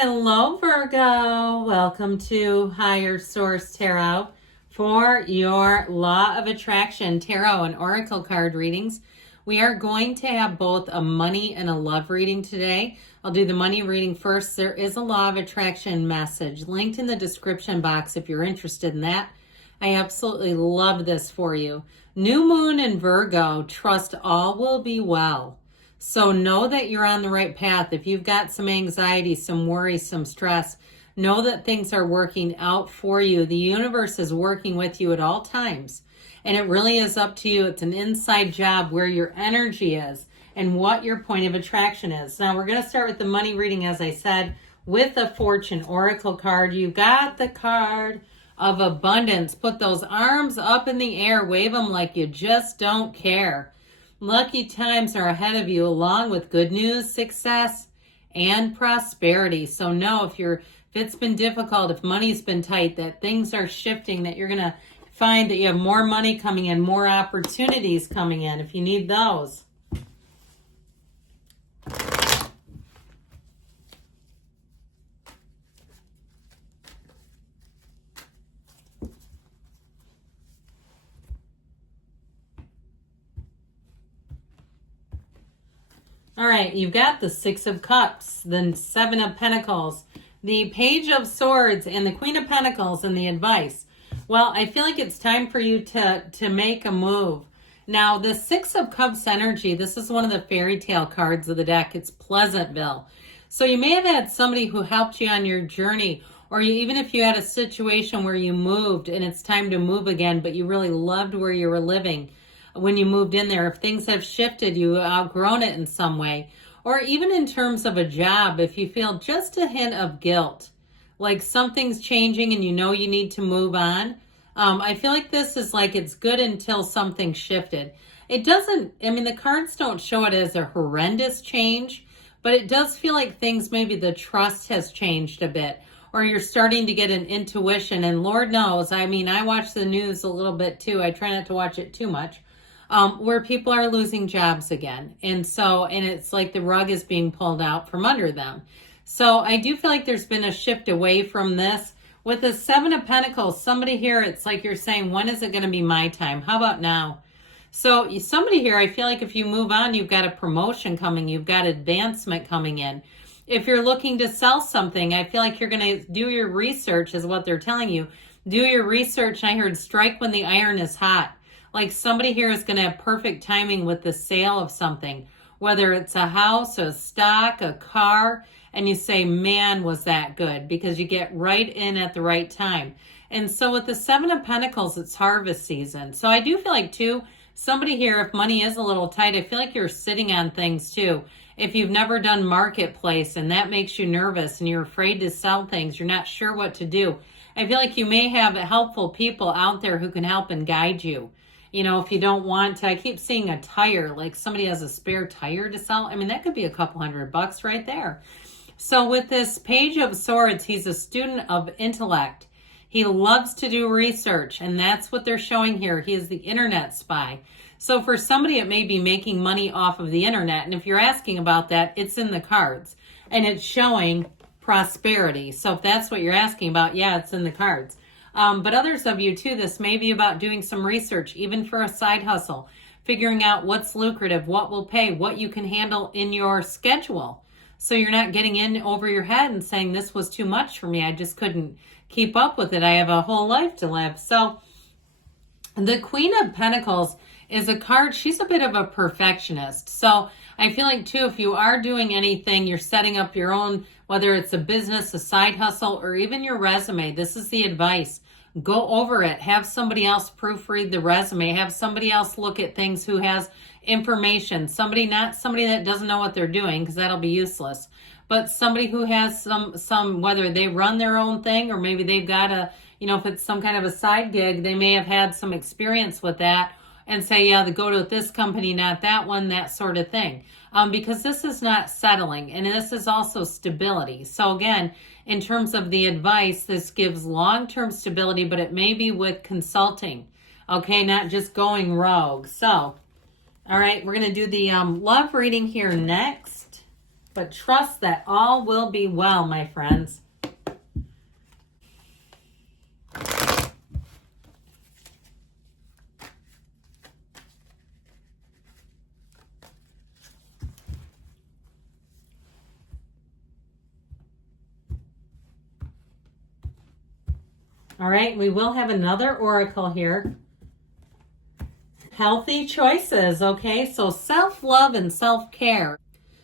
Hello, Virgo. Welcome to Higher Source Tarot for your Law of Attraction Tarot and Oracle card readings. We are going to have both a money and a love reading today. I'll do the money reading first. There is a Law of Attraction message linked in the description box if you're interested in that. I absolutely love this for you. New Moon in Virgo, trust all will be well. So know that you're on the right path. If you've got some anxiety, some worry, some stress, know that things are working out for you. The universe is working with you at all times. And it really is up to you. It's an inside job where your energy is and what your point of attraction is. Now we're going to start with the money reading, as I said, with the Fortune Oracle card. You got the card of abundance. Put those arms up in the air. Wave them like you just don't care. Lucky times are ahead of you, along with good news, success, and prosperity. So know if it's been difficult, if money's been tight, that things are shifting, that you're going to find that you have more money coming in, more opportunities coming in if you need those. All right, you've got the Six of Cups, the Seven of Pentacles, the Page of Swords, and the Queen of Pentacles, and the advice. Well, I feel like it's time for you to make a move. Now, the Six of Cups energy, this is one of the fairy tale cards of the deck. It's Pleasantville. So you may have had somebody who helped you on your journey, or even if you had a situation where you moved and it's time to move again, but you really loved where you were living when you moved in there. If things have shifted, you outgrown it in some way, or even in terms of a job, if you feel just a hint of guilt, like something's changing and you know you need to move on. I feel like this is like it's good until something shifted. It doesn't, the cards don't show it as a horrendous change, but it does feel like things, maybe the trust has changed a bit, or you're starting to get an intuition. And Lord knows, I watch the news a little bit too. I try not to watch it too much. Where people are losing jobs again. And it's like the rug is being pulled out from under them. So I do feel like there's been a shift away from this. With the Seven of Pentacles, somebody here, it's like you're saying, when is it going to be my time? How about now? So somebody here, I feel like if you move on, you've got a promotion coming. You've got advancement coming in. If you're looking to sell something, I feel like you're going to do your research, is what they're telling you. Do your research. I heard strike when the iron is hot. Like somebody here is going to have perfect timing with the sale of something, whether it's a house, a stock, a car, and you say, man, was that good, because you get right in at the right time. And so with the Seven of Pentacles, it's harvest season. So I do feel like too, somebody here, if money is a little tight, I feel like you're sitting on things too. If you've never done marketplace and that makes you nervous and you're afraid to sell things, you're not sure what to do. I feel like you may have helpful people out there who can help and guide you. If you don't want to, I keep seeing a tire, like somebody has a spare tire to sell. That could be a couple $100 right there. So with this Page of Swords, he's a student of intellect. He loves to do research, and that's what they're showing here. He is the internet spy. So for somebody, it may be making money off of the internet. And if you're asking about that, it's in the cards, and it's showing prosperity. So if that's what you're asking about, yeah, it's in the cards. But others of you too, this may be about doing some research, even for a side hustle, figuring out what's lucrative, what will pay, what you can handle in your schedule. So you're not getting in over your head and saying, this was too much for me. I just couldn't keep up with it. I have a whole life to live. So the Queen of Pentacles is a card. She's a bit of a perfectionist. So I feel like too, if you are doing anything, you're setting up your own, whether it's a business, a side hustle, or even your resume, this is the advice. Go over it. Have somebody else proofread the resume. Have somebody else look at things who has information. Not somebody that doesn't know what they're doing, because that'll be useless. But somebody who has some, whether they run their own thing, or maybe they've got if it's some kind of a side gig, they may have had some experience with that and say, yeah, go to this company, not that one, that sort of thing. Because this is not settling, and this is also stability. So again, in terms of the advice, this gives long-term stability, but it may be with consulting, okay, not just going rogue. So, all right, we're going to do the love reading here next. but trust that all will be well, my friends. All right, we will have another oracle here. Healthy choices, okay? So self-love and self-care.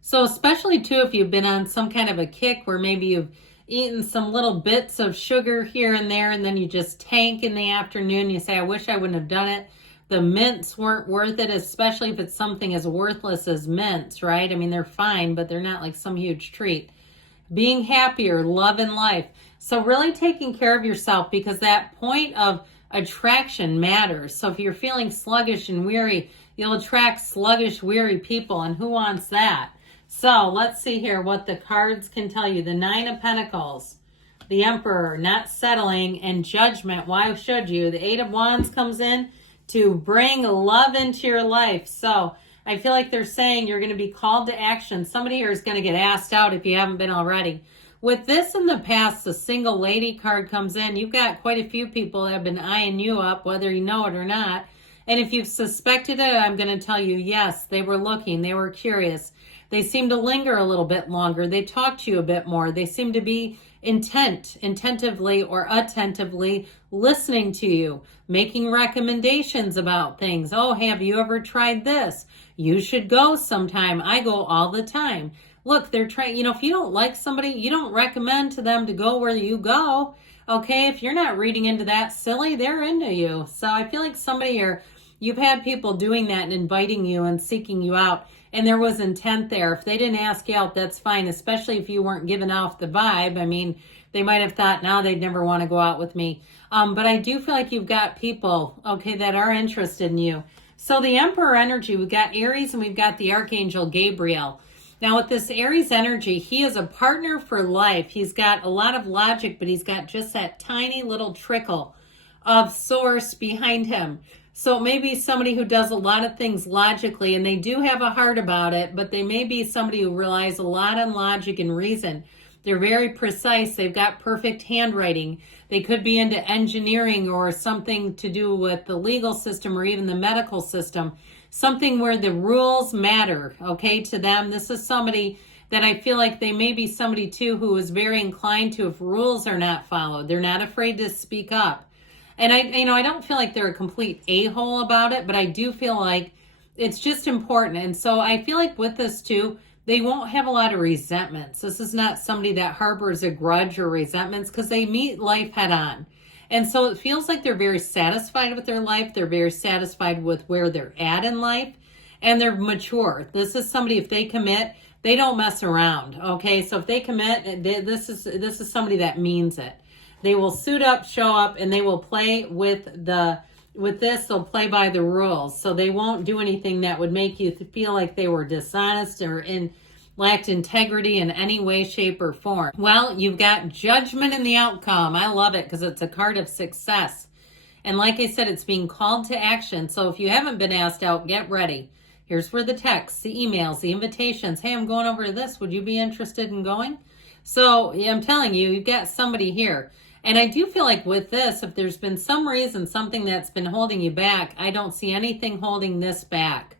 So especially too if you've been on some kind of a kick where maybe you've eaten some little bits of sugar here and there and then you just tank in the afternoon. You say, I wish I wouldn't have done it. The mints weren't worth it, especially if it's something as worthless as mints, right? I mean, they're fine, but they're not like some huge treat. Being happier, love in life. So really taking care of yourself, because that point of attraction matters. So if you're feeling sluggish and weary, you'll attract sluggish, weary people. And who wants that? So let's see here what the cards can tell you. The Nine of Pentacles, the Emperor, not settling, and Judgment. Why should you? The Eight of Wands comes in to bring love into your life. So I feel like they're saying you're going to be called to action. Somebody here is going to get asked out if you haven't been already. With this in the past, the single lady card comes in. You've got quite a few people that have been eyeing you up, whether you know it or not. And if you've suspected it, I'm going to tell you, yes, they were looking. They were curious. They seem to linger a little bit longer. They talk to you a bit more. They seem to be intentively or attentively listening to you, making recommendations about things. Oh, have you ever tried this? You should go sometime. I go all the time. Look, they're trying, if you don't like somebody, you don't recommend to them to go where you go. Okay, if you're not reading into that silly, they're into you. So I feel like somebody here, you've had people doing that and inviting you and seeking you out. And there was intent there. If they didn't ask you out, that's fine, especially if you weren't giving off the vibe. I mean, they might have thought, no, they'd never want to go out with me. But I do feel like you've got people, okay, that are interested in you. So the Emperor energy, we've got Aries and we've got the Archangel Gabriel. Now with this Aries energy, he is a partner for life. He's got a lot of logic, but he's got just that tiny little trickle of source behind him. So it may be somebody who does a lot of things logically, and they do have a heart about it, but they may be somebody who relies a lot on logic and reason. They're very precise. They've got perfect handwriting. They could be into engineering or something to do with the legal system or even the medical system. Something where the rules matter, okay, to them. This is somebody that I feel like they may be somebody too who is very inclined to, if rules are not followed, they're not afraid to speak up. And I don't feel like they're a complete a-hole about it, but I do feel like it's just important. And so I feel like with this too, they won't have a lot of resentments. This is not somebody that harbors a grudge or resentments, because they meet life head on. And so it feels like they're very satisfied with their life. They're very satisfied with where they're at in life, and they're mature. This is somebody, if they commit, they don't mess around. Okay, so if they commit, this is somebody that means it. They will suit up, show up, and they will play with this. They'll play by the rules. So they won't do anything that would make you feel like they were dishonest or lacked integrity in any way, shape, or form. Well, you've got Judgment in the outcome. I love it because it's a card of success. And like I said, it's being called to action. So if you haven't been asked out, get ready. Here's where the texts, the emails, the invitations. Hey, I'm going over to this. Would you be interested in going? So I'm telling you, you've got somebody here. And I do feel like with this, if there's been some reason, something that's been holding you back, I don't see anything holding this back.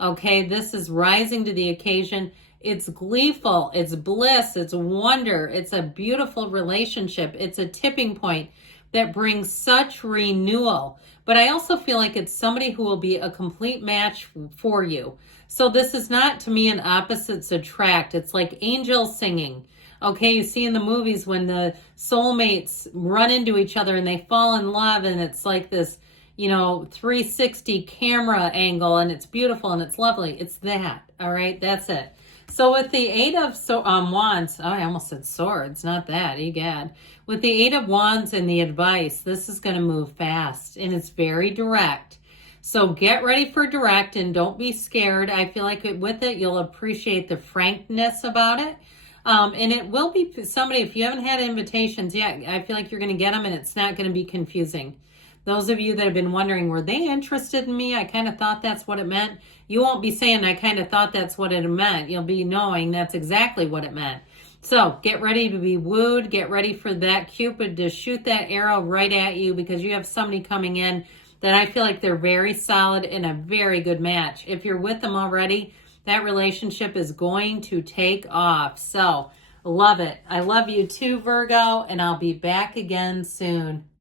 Okay, this is rising to the occasion. It's gleeful, it's bliss, it's wonder, it's a beautiful relationship. It's a tipping point that brings such renewal. But I also feel like it's somebody who will be a complete match for you. So this is not, to me, an opposites attract. It's like angels singing. Okay, you see in the movies when the soulmates run into each other and they fall in love, and it's like this, 360 camera angle, and it's beautiful and it's lovely. It's that, all right? That's it. So with the Eight of Wands, I almost said swords, not that, egad. With the Eight of Wands and the advice, this is going to move fast, and it's very direct. So get ready for direct, and don't be scared. I feel like with it, you'll appreciate the frankness about it. And it will be somebody, if you haven't had invitations yet, I feel like you're going to get them, and it's not going to be confusing. Those of you that have been wondering, were they interested in me? I kind of thought that's what it meant. You won't be saying, I kind of thought that's what it meant. You'll be knowing that's exactly what it meant. So get ready to be wooed. Get ready for that Cupid to shoot that arrow right at you, because you have somebody coming in that I feel like they're very solid and a very good match. If you're with them already, that relationship is going to take off. So love it. I love you too, Virgo, and I'll be back again soon.